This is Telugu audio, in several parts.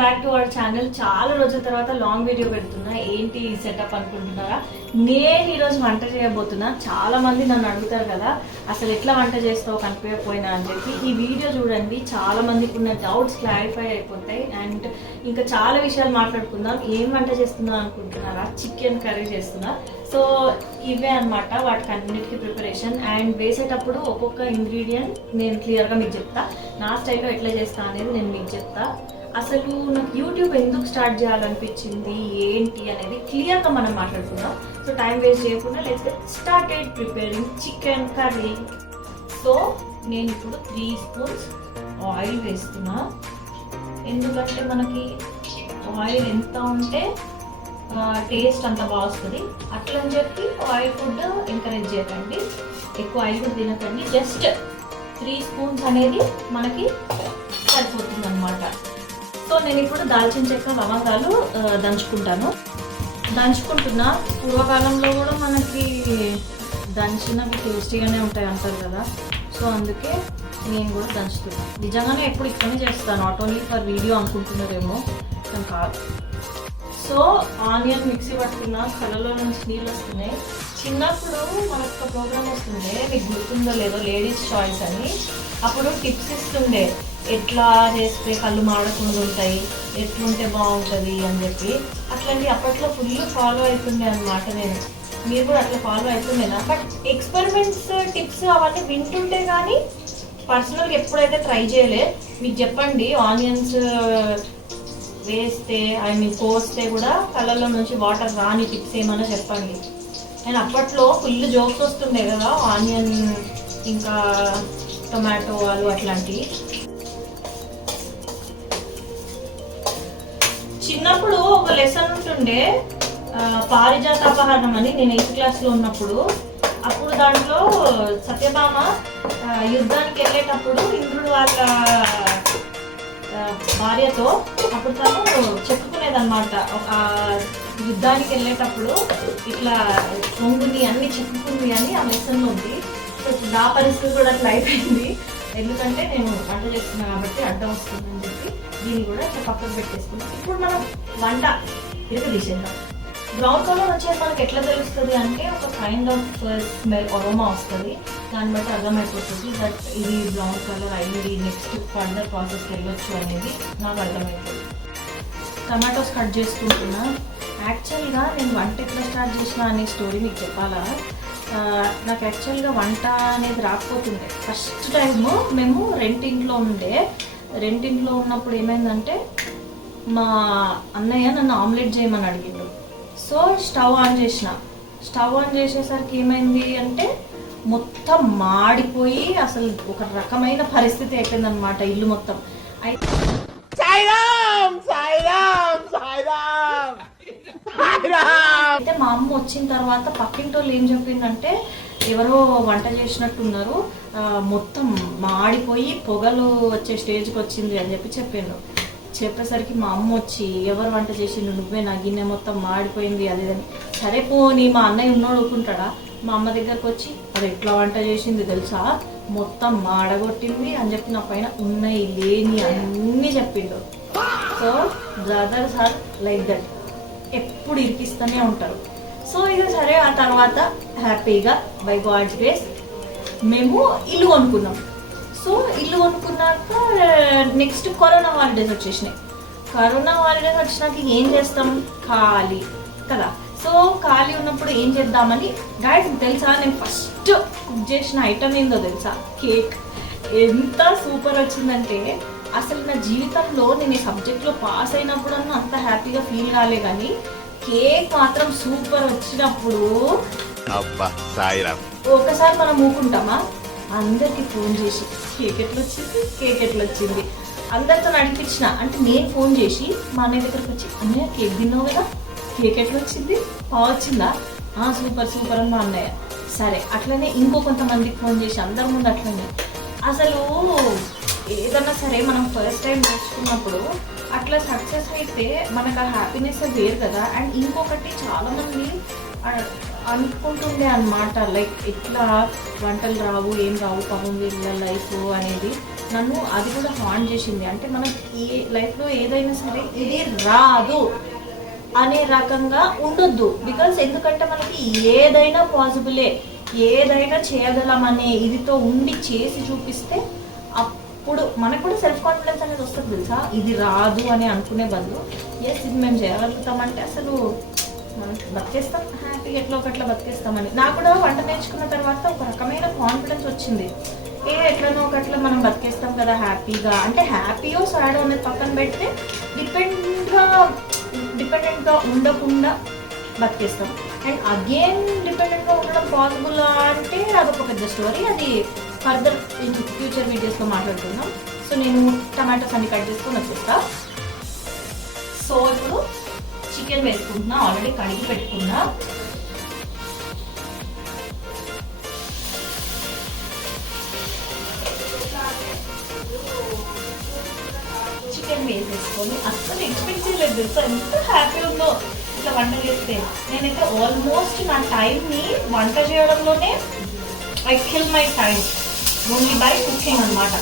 Back to our channel. చాలా రోజుల తర్వాత లాంగ్ వీడియో పెడుతున్నా. ఏంటి సెటప్ అనుకుంటున్నారా? నేను ఈరోజు వంట చేయబోతున్నా. చాలా మంది నన్ను అడుగుతారు కదా, అసలు ఎట్లా వంట చేస్తావు కనిపించకపోయినా అని చెప్పి. ఈ వీడియో చూడండి, చాలా మందికి ఉన్న డౌట్స్ క్లారిఫై అయిపోతాయి. అండ్ ఇంకా చాలా విషయాలు మాట్లాడుకుందాం. ఏం వంట చేస్తున్నా అనుకుంటున్నారా? చికెన్ కర్రీ చేస్తున్నా. సో ఇవే అనమాట వాటికి అన్నిటికీ ప్రిపరేషన్. అండ్ వేసేటప్పుడు ఒక్కొక్క ఇంగ్రీడియంట్ నేను క్లియర్గా మీకు చెప్తా. నా స్టైల్లో ఎట్లా చేస్తా అనేది నేను మీకు చెప్తా. అసలు నాకు యూట్యూబ్ ఎందుకు స్టార్ట్ చేయాలనిపించింది ఏంటి అనేది క్లియర్గా మనం మాట్లాడుకుందాం. సో టైం వేస్ట్ చేయకుండా let's get started preparing chicken curry. So నేను ఇప్పుడు 3 స్పూన్స్ ఆయిల్ వేస్తున్నా. ఎందుకంటే మనకి ఆయిల్ ఎంత ఉంటే టేస్ట్ అంత బాగా వస్తుంది. అట్లని చెప్పి ఆయిల్ ఫుడ్ ఎంకరేజ్ చేయకండి, ఎక్కువ ఆయిల్ ఫుడ్ తినకండి. జస్ట్ 3 స్పూన్స్ అనేది మనకి సరిపోతుంది అనమాట. సో నేను ఇప్పుడు దాల్చిన చెక్క లవంగాలు దంచుకుంటున్నా. పూర్వకాలంలో కూడా మనకి దంచినవి టేస్టీగానే ఉంటాయి అంటారు కదా, సో అందుకే నేను కూడా దంచుతున్నా. నిజంగానే ఎప్పుడు ఇక్కడనే చేస్తాను, నాట్ ఓన్లీ ఫర్ వీడియో అనుకుంటున్నారేమో, కానీ కాదు. సో ఆనియన్ మిక్సీ పట్టుకున్నా, కళ్ళలో నుంచి నీళ్ళు వస్తున్నాయి. చిన్నప్పుడు మనకు ఒక ప్రోగ్రామ్ వస్తుండే, మీకు గుర్తుందో లేదో, లేడీస్ చాయిస్ అని. అప్పుడు టిప్స్ ఇస్తుండే, ఎట్లా చేస్తే కళ్ళు మాడకుండా ఉంటాయి, ఎట్లుంటే బాగుంటుంది అని చెప్పి. అట్లాంటి అప్పట్లో ఫుల్ ఫాలో అవుతుండే అనమాట నేను. మీరు కూడా అట్లా ఫాలో అవుతుండేనా? బట్ ఎక్స్పెరిమెంట్స్ టిప్స్ అవన్నీ వింటుంటే కానీ పర్సనల్గా ఎప్పుడైతే ట్రై చేయలే. మీకు చెప్పండి, ఆనియన్స్ వేస్తే కోస్తే కూడా కళ్ళల్లో నుంచి వాటర్ రాని టిప్స్ ఏమైనా చెప్పండి. నేను అప్పట్లో ఫుల్ జోక్స్ వస్తుండే కదా, ఆనియన్ ఇంకా టొమాటో ఆలు అట్లాంటివి. చిన్నప్పుడు ఒక లెసన్ ఉంటుండే, పారిజాతాపహరణం అని, నేను 8th క్లాస్లో ఉన్నప్పుడు. అప్పుడు దాంట్లో సత్యభామ యుద్ధానికి వెళ్ళేటప్పుడు ఇంద్రుడు వాళ్ళ భార్యతో అప్పుడు తను చెప్పుకునేదన్నమాట. ఒక యుద్ధానికి వెళ్ళేటప్పుడు ఇట్లా పొంగుని అన్ని చెప్పుకుంది అని ఆ లెసన్లో ఉంది. సో నా పరిస్థితి కూడా అట్లా అయిపోయింది. ఎందుకంటే నేను వంట చేస్తున్నాను కాబట్టి అడ్డం వస్తుందని చెప్పి దీన్ని కూడా పక్కకు పెట్టేసుకున్నాం. ఇప్పుడు మనం వంట తీసేద్దాం. బ్రౌన్ కలర్ వచ్చేది మనకి ఎట్లా తెలుస్తుంది అంటే, ఒక కైండ్ ఆఫ్ స్మెల్ అరోమా వస్తుంది. దాన్ని బట్టి అర్థమైపోతుంది దట్ ఇది బ్రౌన్ కలర్ అయ్యింది, నెక్స్ట్ ఫర్దర్ ప్రాసెస్కి వెళ్ళొచ్చు అనేది నాకు అర్థమవుతుంది. టమాటోస్ కట్ చేసుకుంటున్నా. యాక్చువల్గా నేను వంట ఎట్లా స్టార్ట్ చేసిన అనే స్టోరీ మీకు చెప్పాలా? నాకు యాక్చువల్గా వంట అనేది రాకపోతుండే. ఫస్ట్ టైము మేము రెంటింట్లో ఉన్నప్పుడు ఏమైందంటే, మా అన్నయ్య నన్ను ఆమ్లెట్ చేయమని అడిగిండు. సో స్టవ్ ఆన్ చేసేసరికి ఏమైంది అంటే, మొత్తం మాడిపోయి అసలు ఒక రకమైన పరిస్థితి అయిపోయింది అనమాట ఇల్లు మొత్తం. అయితే మా అమ్మ వచ్చిన తర్వాత పక్కింటోళ్ళు ఏం చెప్పిందంటే, ఎవరో వంట చేసినట్టున్నారు, మొత్తం మాడిపోయి పొగలు వచ్చే స్టేజ్కి వచ్చింది అని చెప్పిండు. చెప్పేసరికి మా అమ్మ వచ్చి, ఎవరు వంట చేసిండు, నువ్వే, నా గిన్నె మొత్తం మాడిపోయింది అదేదని. సరే పోనీ మా అన్నయ్య ఉన్నాడు ఊరుకుంటాడా? మా అమ్మ దగ్గరకు వచ్చి, అది ఎట్లా వంట చేసింది తెలుసా, మొత్తం మాడగొట్టింది అని చెప్పి నా పైన ఉన్నాయి లేని అన్నీ చెప్పిండు. So brothers are like that, ఎప్పుడు ఇరికిస్తూనే ఉంటారు. సో ఇక సరే, ఆ తర్వాత హ్యాపీగా బై గాడ్స్ గ్రేస్ మేము ఇల్లు కొనుక్కున్నాం. సో ఇల్లు కొనుక్కున్నాక నెక్స్ట్ కరోనా హాలిడేస్ వచ్చేసినాయి. కరోనా హాలిడేస్ వచ్చినాక ఏం చేస్తాం, ఖాళీ కదా. సో ఖాళీ ఉన్నప్పుడు ఏం చేద్దామని, గైస్ తెలుసా, నేను ఫస్ట్ కుక్ చేసిన ఐటమ్ ఏందో తెలుసా? కేక్. ఎంత సూపర్ వచ్చిందంటే, అసలు నా జీవితంలో నేను ఈ సబ్జెక్ట్లో పాస్ అయినప్పుడన్నా అంత హ్యాపీగా ఫీల్ కాలే, కానీ కేక్ మాత్రం సూపర్ వచ్చినప్పుడు ఒకసారి మనం ఊకుంటామా? అందరికి ఫోన్ చేసి కేక్ ఎట్లా వచ్చింది అందరితో నడిపించిన. అంటే నేను ఫోన్ చేసి మా అన్నయ్య దగ్గరకు వచ్చి, అన్నయ్య కేక్ తిన్నావు కదా, కేక్ ఎట్లా వచ్చింది, వచ్చిందా? సూపర్ అని మా అన్నయ్య. సరే అట్లనే ఇంకో కొంతమందికి ఫోన్ చేసి అందరి ముందు అట్లనే. అసలు ఏదన్నా సరే మనం ఫస్ట్ టైం నేర్చుకున్నప్పుడు అట్లా సక్సెస్ అయితే మనకు ఆ హ్యాపీనెస్ వేరు కదా. అండ్ ఇంకొకటి, చాలామంది అనుకుంటుండే అనమాట. లైక్ ఇట్లా వంటలు రావు, ఏం రావు పాపం వీళ్ళ లైఫ్ అనేది నన్ను అది కూడా హాంట్ చేసింది. అంటే మనం లైఫ్లో ఏదైనా సరే ఇది రాదు అనే రకంగా ఉండొద్దు. బికాజ్ ఎందుకంటే మనకి ఏదైనా పాసిబులే, ఏదైనా చేయగలమనే ఇదితో ఉండి చేసి చూపిస్తే అప్పుడు మనకు కూడా సెల్ఫ్ కాన్ఫిడెన్స్ అనేది వస్తుంది తెలుసా. ఇది రాదు అని అనుకునే బదులు ఎస్ ఇది మేము చేయగలుగుతామంటే అసలు మనం బతికేస్తాం, హ్యాపీగా ఎట్లా ఒకట్లా బతికేస్తామని. నాకు కూడా వంట నేర్చుకున్న తర్వాత ఒక రకమైన కాన్ఫిడెన్స్ వచ్చింది. ఎట్లనో ఒకట్లా మనం బతికేస్తాం కదా హ్యాపీగా. అంటే హ్యాపీయో సాడో అనేది పక్కన పెడితే డిపెండెంట్గా ఉండకుండా బతికేస్తాం. అండ్ అగైన్ డిపెండెంట్గా ఉండడం పాసిబుల్ అంటే అదొక పెద్ద స్టోరీ, అది ఫర్దర్ ఫ్యూచర్ వీడియోస్లో మాట్లాడుకుందాం. సో నేను టమాటోస్ అన్ని కట్ చేసుకొని వచ్చేస్తా. సో ఇప్పుడు చికెన్ వేసుకుంటున్నా, ఆల్రెడీ కడిగి పెట్టుకున్నా. చికెన్ వేసేసుకొని అస్సలు ఎక్స్పెక్ట్ చేయలేదు తెలుసా ఎంత హ్యాపీ ఉందో ఇట్లా వంట చేస్తే. నేనైతే ఆల్మోస్ట్ నా టైంని వంట చేయడంలోనే I kill my time only by cooking అనమాట.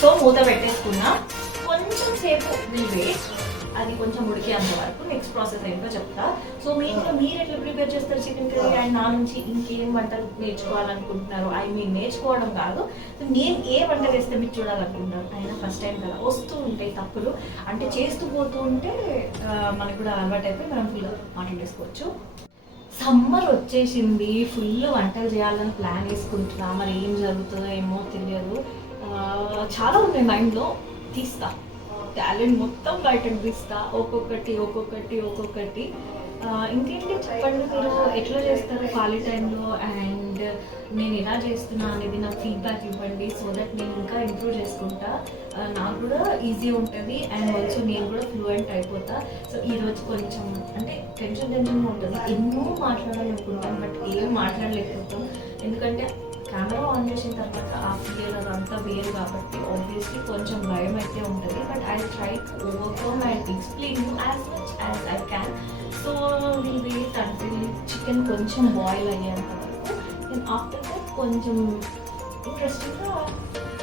సో మూత పెట్టేసుకున్నా, కొంచెం సేపు వెయిట్, అది కొంచెం ఉడికేంత వరకు. నెక్స్ట్ ప్రాసెస్ ఏంటో చెప్తా. సో మీ ఇంట్లో మీరు ఎట్లా ప్రిపేర్ చేస్తారు చికెన్ కర్రీ, అండ్ నా నుంచి ఇంకేం వంటలు నేర్చుకోవాలనుకుంటున్నారు, ఐ మీన్ నేర్చుకోవడం కాదు, నేను ఏ వంట వేస్తే మీరు చూడాలనుకుంటున్నారు. అయినా ఫస్ట్ టైం కదా, వస్తూ ఉంటాయి తప్పులు, అంటే చేస్తూ పోతూ ఉంటే మనకు కూడా అలవాటు అయిపోయి మనం ఫుల్ మాట్లాడేసుకోవచ్చు. సమ్మర్ వచ్చేసింది, ఫుల్ వంటలు చేయాలని ప్లాన్ వేసుకుంటున్నా. మరి ఏం జరుగుతుందో ఏమో తెలియదు. చాలా ఉన్నాయి మైండ్లో, తీస్తా టాలెంట్ మొత్తం బయటకు తీస్తా, ఒక్కొక్కటి. ఇంకేంటి చెప్పండి, మీరు ఎట్లా చేస్తారు ఖాళీ టైంలో, అండ్ నేను ఎలా చేస్తున్నా అనేది నాకు ఫీడ్బ్యాక్ ఇవ్వండి. సో దట్ నేను ఇంకా ఇంప్రూవ్ చేసుకుంటా, నాకు కూడా ఈజీ ఉంటుంది, అండ్ ఆల్సో నేను కూడా ఫ్లూయెంట్ అయిపోతా. సో ఈరోజు కొంచెం అంటే టెన్షన్గా ఉంటుంది, ఎన్నో మాట్లాడాలనుకుంటాం బట్ ఏం మాట్లాడలేకపోతాం. ఎందుకంటే కెమెరా ఆన్ చేసిన తర్వాత ఆ ఫీల్ అదంతా వేరు కాబట్టి ఆబ్వియస్లీ కొంచెం భయం అయితే ఉంటుంది. But I try to overcome and explain as much as I can. So will wait until chicken కొంచెం బాయిల్ అయ్యేంత వరకు. అండ్ ఆఫ్టర్ దట్ కొంచెం ఇంట్రెస్టింగ్గా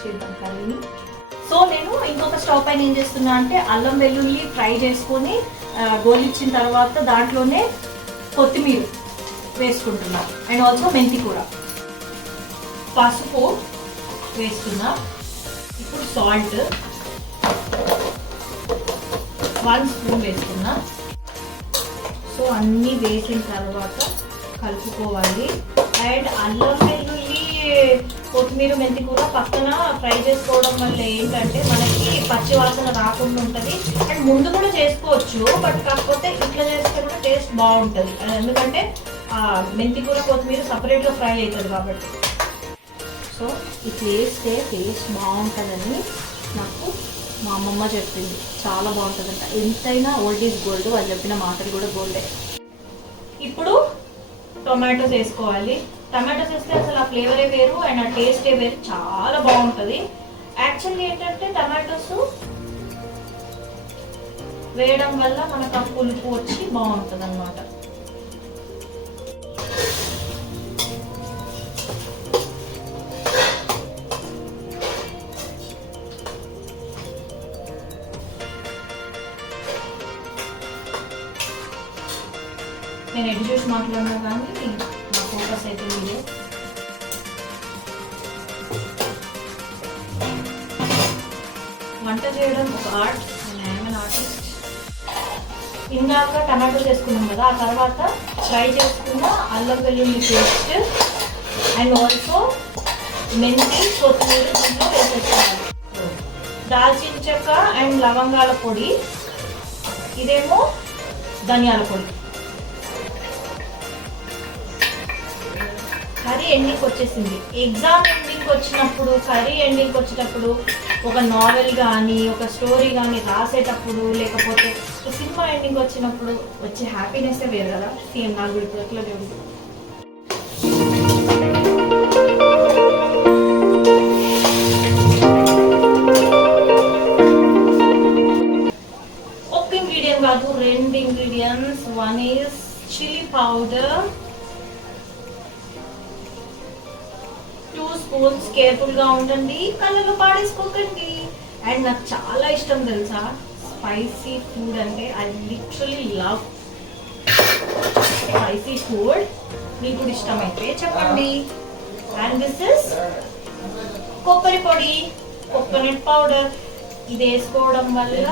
చేద్దాం కర్రీని. సో నేను ఇంకొక స్టవ్ పైన ఏం చేస్తున్నా అంటే అల్లం వెల్లుల్లి ఫ్రై చేసుకొని గోలిచ్చిన తర్వాత దాంట్లోనే కొత్తిమీర వేసుకుంటున్నా, అండ్ ఆల్సో మెంతి కూర, పసుపు వేస్తున్నా. ఇప్పుడు సాల్ట్ 1 స్పూన్ వేస్తున్నా. సో అన్నీ వేసిన తర్వాత కలుపుకోవాలి. అండ్ అల్లం వెల్లుల్లి కొత్తిమీర మెంతి కూర పక్కన ఫ్రై చేసుకోవడం వల్ల ఏంటంటే మనకి పచ్చి వాసన రాకుండా ఉంటుంది. అండ్ ముందు కూడా చేసుకోవచ్చు, బట్ కాకపోతే ఇట్లా చేస్తే కూడా టేస్ట్ బాగుంటుంది. ఎందుకంటే మెంతి కూర కొత్తిమీర సపరేట్గా ఫ్రై అవుతుంది కాబట్టి. సో ఇట్లా వేస్తే టేస్ట్ బాగుంటుందని నాకు మా అమ్మమ్మ చెప్పింది, చాలా బాగుంటుందంట. ఎంతైనా ఓల్డ్ ఈజ్ గోల్డ్, వాళ్ళు చెప్పిన మాటలు కూడా గోల్డే. ఇప్పుడు టొమాటోస్ వేసుకోవాలి. టమాటోస్ వేస్తే అసలు ఆ ఫ్లేవరే వేరు అండ్ ఆ టేస్టే వేరు, చాలా బాగుంటుంది. యాక్చువల్లీ ఏంటంటే టమాటోస్ వేయడం వల్ల మనకు ఆ పులుపు వచ్చి బాగుంటుంది అన్నమాట. నేను ఎటు చూసి మాట్లాడినా కానీ నా ఫోకస్ అయితే మీదే. వంట చేయడం ఒక ఆర్ట్, నేను ఆర్టిస్ట్. ఇందాక టమాటోస్ వేసుకున్నాం కదా, ఆ తర్వాత ఫ్రై చేసుకున్న అల్లం వెల్లుల్లి పేస్ట్ అండ్ ఆల్సో మెంతి కొత్తిమీర దీంట్లో వేసేసుకోవాలి. దాల్చిన చెక్క అండ్ లవంగాల పొడి, ఇదేమో ధనియాల పొడి. కర్రీ ఎండింగ్కి వచ్చేసింది. ఎగ్జామ్ ఎండింగ్కి వచ్చినప్పుడు, కర్రీ ఎండింగ్కి వచ్చేటప్పుడు, ఒక నావెల్ కానీ ఒక స్టోరీ కానీ రాసేటప్పుడు, లేకపోతే ఒక సినిమా ఎండింగ్ వచ్చినప్పుడు వచ్చే హ్యాపీనెస్సే వేరు కదా. సేమ్ నాకు ఇప్పుడు ఎట్లా చూడు. ఒక ఇంగ్రీడియంట్ కాదు, 2 ingredients. 1 is chilli powder spoons careful గా ఉండండి, కళ్ళలో పాడేసుకోకండి. అండ్ నాకు చాలా ఇష్టం తెలుసా స్పైసీ ఫుడ్ అంటే. I literally love spicy food. మీకు కూడా ఇష్టమైతే చెప్పండి. అండ్ దిస్ ఇస్ కొబ్బరి పొడి, కోకోనట్ పౌడర్. ఇది వేసుకోవడం వల్ల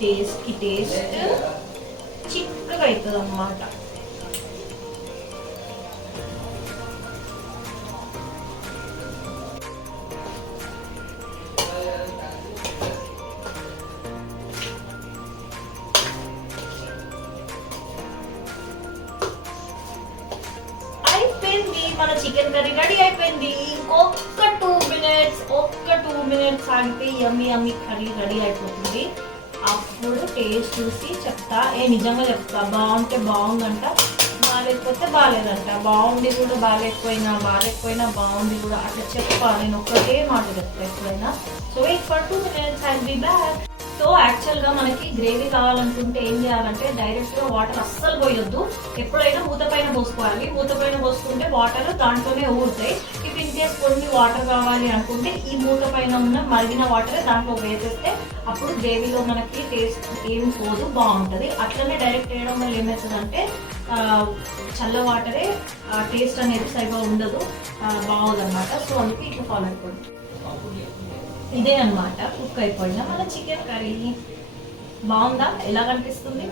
టేస్ట్ చిక్కగా అవుతుంది అన్నమాట. మన చికెన్ కర్రీ రెడీ అయిపోయింది. ఒక్క 2 మినిట్స్ ఆగితే యమ్మీ కర్రీ రెడీ అయిపోతుంది. అప్పుడు టేస్ట్ చూసి చెప్తా. నిజంగా చెప్తా, బాగుంటే బాగుందంట, బాగాలేకపోతే బాగాలేదంట. బాగుండి కూడా బాగాలేకపోయినా బాగుంది కూడా అట్లా చెప్పా. నేను ఒక్కటే మాట చెప్తా ఎప్పుడైనా. So wait for 2 minutes and be back. So యాక్చువల్గా మనకి గ్రేవీ కావాలనుకుంటే ఏం చేయాలంటే డైరెక్ట్గా వాటర్ అస్సలు పోయొద్దు. ఎప్పుడైనా మూత పైన పోసుకోవాలి. మూత పైన పోసుకుంటే వాటర్ దాంట్లోనే ఊరుతాయి. ఇఫ్ ఇన్ కేస్ కొన్ని వాటర్ కావాలి అనుకుంటే ఈ మూత పైన ఉన్న మరిగిన వాటర్ దాంట్లో వేసేస్తే అప్పుడు గ్రేవీలో మనకి టేస్ట్ ఏం పోదు, బాగుంటుంది. అట్లనే డైరెక్ట్ వేయడం వల్ల ఏమవుతుందంటే చల్ల వాటరే టేస్ట్ అనేది సరిగా ఉండదు, బాగుంది అనమాట. సో అందుకే ఇట్లా ఫాలో అయిపోయింది. ఇదే అనమాట కుక్ అయిపోయిన మన చికెన్ కర్రీ. బాగుందా? ఎలా కనిపిస్తుంది?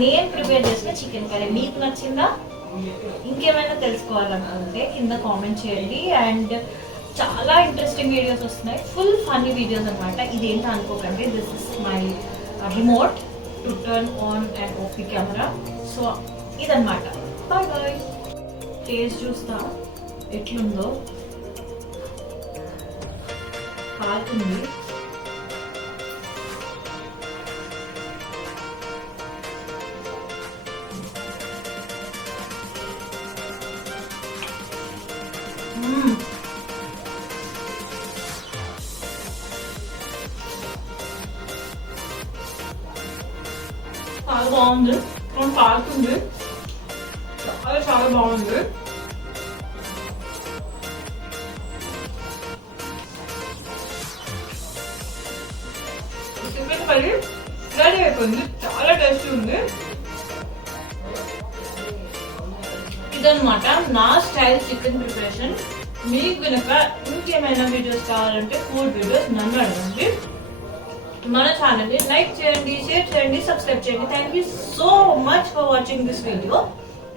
నేను ప్రిపేర్ చేసిన చికెన్ కర్రీ మీకు నచ్చిందా? ఇంకేమైనా తెలుసుకోవాలనుకుంటే కింద కామెంట్ చేయండి. అండ్ చాలా ఇంట్రెస్టింగ్ వీడియోస్ వస్తున్నాయి, ఫుల్ ఫన్నీ వీడియోస్ అనమాట. ఇదేంటో అనుకోకండి, this is my remote to turn on and off the camera. So ఇదన్నమాట. Bye bye. టేస్ట్ చూస్తా ఎట్లుందో. కాలుతుంది. చాలా బాగుంది, కాలుతుంది. చాలా బాగుంది. చికెన్ కర్రీ రెడీ అయిపోయింది, చాలా టేస్టీ ఉంది. ఇదన్నమాట నా స్టైల్ చికెన్ ప్రిపరేషన్. మీకు కనుక ఇంకేమైనా వీడియోస్ కావాలంటే ఫుడ్ వీడియోస్ నన్ను అడగండి. మన ఛానల్ని లైక్ చేయండి, షేర్ చేయండి, సబ్స్క్రైబ్ చేయండి. Thank you so much for watching this video.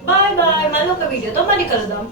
Bye bye. మళ్ళీ ఒక వీడియోతో మళ్ళీ కలుద్దాం.